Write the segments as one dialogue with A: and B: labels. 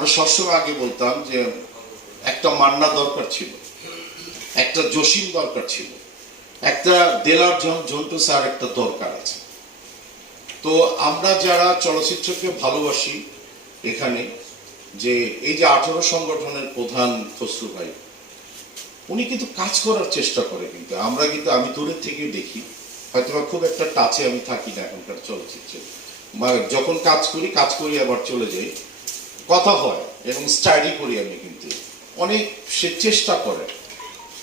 A: আমরা সবসময় আগে বলতাম যে একটা মান্না দরকার ছিল, একটা জসিম দরকার ছিল, একটা দেলার জন্টু স্যার একটা দরকার আছে। তো আমরা যারা চলচ্চিত্রকে ভালোবাসি এখানে, যে এই যে আঠারো সংগঠনের প্রধান খসরু ভাই, উনি কিন্তু কাজ করার চেষ্টা করে কিন্তু। আমরা কিন্তু, আমি দূরের থেকে দেখি হয়তো খুব একটা টাচে আমি থাকি না এখনকার চলচ্চিত্রে। যখন কাজ করি কাজ করি আবার চলে যাই। কথা হয় এবং স্টাডি করি আমি কিন্তু। অনেক সে চেষ্টা করে,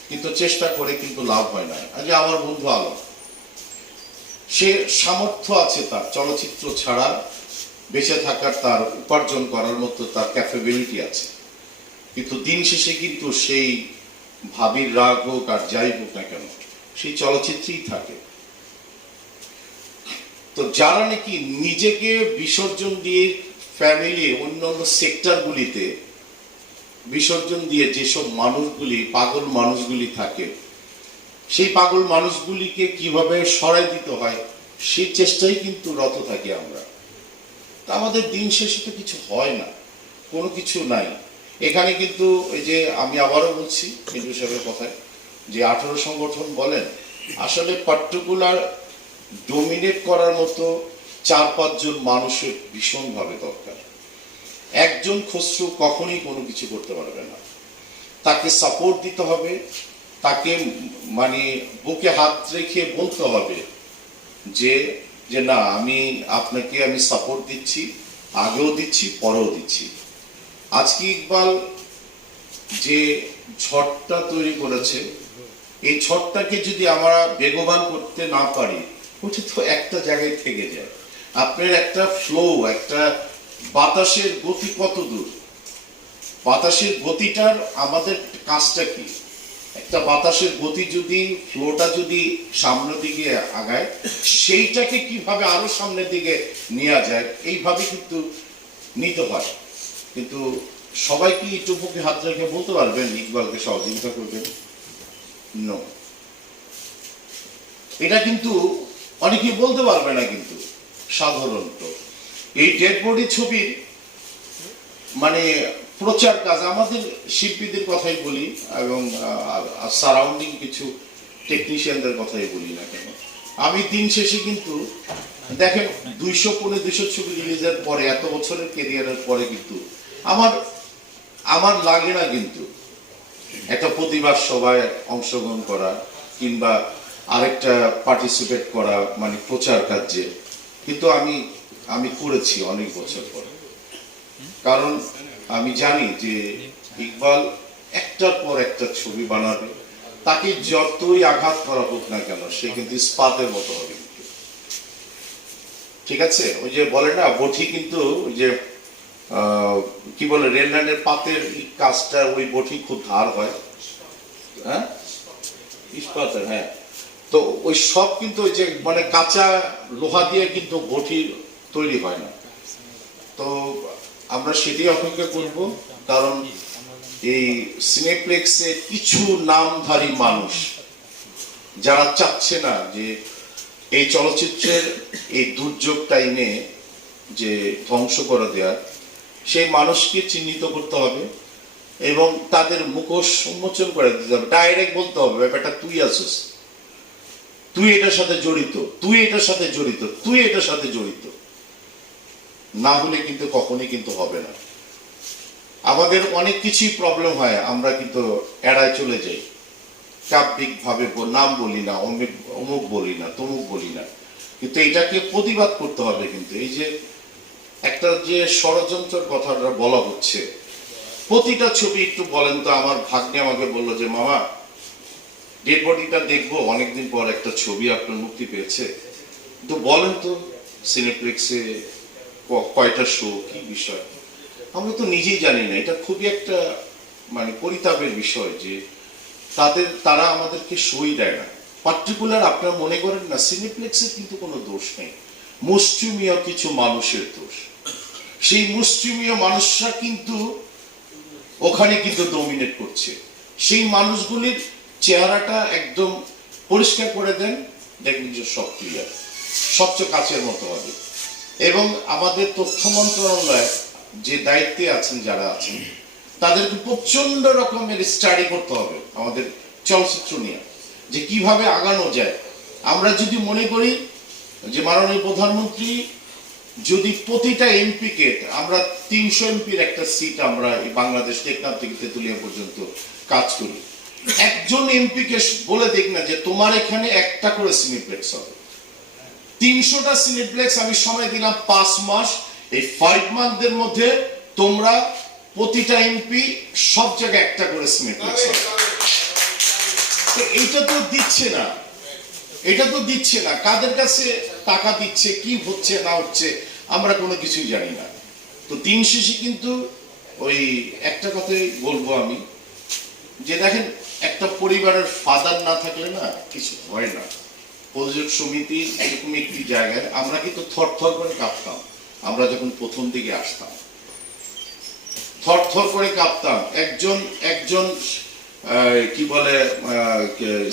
A: কিন্তু চেষ্টা করে কিন্তু লাভ হয় না। আজ আমার বন্ধু আলম, সে সামর্থ্য আছে তার চলচ্চিত্র ছাড়া, বেঁচে থাকার তার উপার্জন করার মতো তার ক্যাপাবিলিটি আছে। কিন্তু দিন শেষে কিন্তু সেই ভাবির রাগ হোক আর যাই হোক না কেন, সেই চলচ্চিত্রেই থাকে। তো যারা নাকি নিজেকে বিসর্জন দিয়ে ফ্যামিলি অন্যান্য সেক্টরগুলিতে বিসর্জন দিয়ে যেসব মানুষগুলি, পাগল মানুষগুলি থাকে, সেই পাগল মানুষগুলিকে কীভাবে সরাই দিতে হয় সেই চেষ্টাই কিন্তু রত থাকি আমরা। তা আমাদের দিন শেষে তো কিছু হয় না, কোনো কিছু নাই। এখানে কিন্তু এই যে আমি আবারও বলছি কেন্দ্র সাহেবের কথায়, যে আঠারো সংগঠন বলেন, আসলে পার্টিকুলার ডোমিনেট করার মতো চার পাঁচজন মানুষের ভীষণভাবে দরকার। একজন খসরু কখনোই কোনো কিছু করতে পারবে না। তাকে সাপোর্ট দিতে হবে, তাকে মানে বুকে হাত রেখে বলতে হবে যে যে না, আমি আপনাকে আমি সাপোর্ট দিচ্ছি, আগেও দিচ্ছি, পরেও দিচ্ছি। আজকে ইকবাল যে ঝড়টা তৈরি করেছে, এই ঝড়টাকে যদি আমরা বেগবান করতে না পারি, ওটা তো একটা জায়গায় থেকে যায়। আপনার একটা ফ্লো একটা বাতাসের গতি কত দূর? বাতাসের গতিটার আমাদের কাজটা কি? একটা বাতাসের গতি যদি ফ্লোটা যদি সামনের দিকে আগায়, সেইটাকে কীভাবে আরও সামনের দিকে নেওয়া যায়, এইভাবে কিন্তু নিতে হয়। কিন্তু সবাই কি বুকে হাত রেখে বলতে পারবেন, ইকবালকে সহযোগিতা করবেন? নো এটা কিন্তু অনেকেই বলতে পারবে না কিন্তু। সাধারণত। এই ডেড বডি ছবির মানে প্রচার কাজ, আমাদের শিল্পীদের কথাই বলি এবং সারাউন্ডিং কিছু টেকনিশিয়ানদের কথাই বলি না কেন। আমি দিন শেষে কিন্তু দেখেন, দুইশো পনেরো দুইশো ছবি রিলিজের পরে, এত বছরের কেরিয়ারের পরে কিন্তু আমার আমার লাগে না কিন্তু একটা প্রতিবাদ সভায় অংশগ্রহণ করা কিংবা আরেকটা পার্টিসিপেট করা মানে প্রচার কার্যে। কিন্তু আমি আমি করেছি অনেক বছর পরে। কারণ আমি জানি যে ইকবাল একটার পর একটা ছবি বানাবে, তাকে যতই আঘাত করা হোক না কেন, সে কিন্তু ইস্পাতের মতো হবে। ঠিক আছে? ওই যে বলে না বটি কিন্তু ওই যে কি বলে, রেল লাইনের পাতের কাজটা, ওই বঠি খুব ধার হয়। হ্যাঁ? ইস্পাতের হ্যাঁ। তো ওই সব কিন্তু ওই যে মানে কাঁচা লোহা দিয়ে কিন্তু বঠি তৈরি হয় না। তো আমরা সেটাই অপেক্ষা করব, কারণ এই সিনেপ্লেক্সে কিছু নামধারী মানুষ যারা চাচ্ছে না যে এই চলচ্চিত্রের এই দুর্যোগ টাইমে যে ধ্বংস করে দেওয়া সেই মানুষকে চিহ্নিত করতে হবে এবং তাদের মুখোশ উন্মোচন করে দিতে হবে। ডাইরেক্ট বলতে হবে, ব্যাপারটা তুই আসিস। তুই এটার সাথে জড়িত, তুই এটার সাথে জড়িত, তুই এটার সাথে জড়িত। না হলে কিন্তু কখনই কিন্তু হবে না। আমাদের অনেক কিছুই প্রবলেম হয়, আমরা কিন্তু এড়ায় চলে যাই। কাব্যিক ভাবে নাম বলি না অমুক অমুক বলি না, তমুক বলি না। কিন্তু এটাকে প্রতিবাদ করতে হবে কিন্তু। এই যে একটা যে ষড়যন্ত্রের কথাটা বলা হচ্ছে, প্রতিটা ছবি একটু বলেন তো, আমার ভাগ্নে আমাকে বলল যে, মামা ডেড বডিটা দেখব, অনেকদিন পর একটা ছবি আপনার মুক্তি পেয়েছে। তো বলেন তো সিনেপ্লেক্সে কয়টা শো কি বিষয়? আমরা তো নিজেই জানি না, এটা খুবই একটা মানে পরিতাপের বিষয় যে তাদের, তারা আমাদেরকে সই দেয় না। পার্টিকুলার আপনারা মনে করেন না সিনেপ্লেক্সের কিন্তু কোনো দোষ নেই। মুষ্টিমীয় কিছু মানুষের দোষ। সেই মুষ্টিমীয় মানুষরা কিন্তু ওখানে কিন্তু ডমিনেট করছে। সেই মানুষগুলির চেহারাটা একদম পরিষ্কার করে দেন, দেখবেন যে সব ক্লিয়ার সবচেয়ে কাছের মতো হবে। এবং আমাদের তথ্য মন্ত্রণালয় যে দায়িত্বে আছেন, যারা আছেন, তাদেরকে প্রচণ্ড রকমের স্টাডি করতে হবে আমাদের চলচ্চিত্র নিয়ে, যে কীভাবে আগানো যায়। আমরা যদি মনে করি যে মাননীয় প্রধানমন্ত্রী যদি প্রতিটা এমপিকে আমরা তিনশো এমপির একটা সিট আমরা এই বাংলাদেশ টেকনাফ থেকে তেতুলিয়া পর্যন্ত কাজ করি। একজন এমপিকে বলে দেখ না যে তোমার এখানে একটা করে সিনেপ্লেক্স হবে। তিনশোটা সিনেপ্লেক্স আমি সময় দিলাম পাঁচ মাস। এই ফাইভ মান্থের মধ্যে তোমরা প্রতিটা এমপি সব জায়গায় একটা করে সিনেপ্লেক্স হবে। এইটা তো দিচ্ছে না। এটা তো দিচ্ছে না। কাদের কাছে টাকা দিচ্ছে, কি হচ্ছে, না হচ্ছে, আমরা কোনো কিছুই জানি না। তো দিন শেষে কিন্তু ওই একটা কথাই বলব আমি, যে দেখেন একটা পরিবারের ফাদার না থাকলে না কিছু হয় না। প্রযোজক সমিতি এরকম একটি জায়গায় আমরা কিন্তু থর থর করে কাঁপতাম। আমরা যখন প্রথম দিকে আসতাম। থর থর করে কাঁপতাম। একজন একজন কি বলে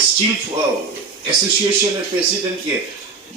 A: স্টিল অ্যাসোসিয়েশনের প্রেসিডেন্টকে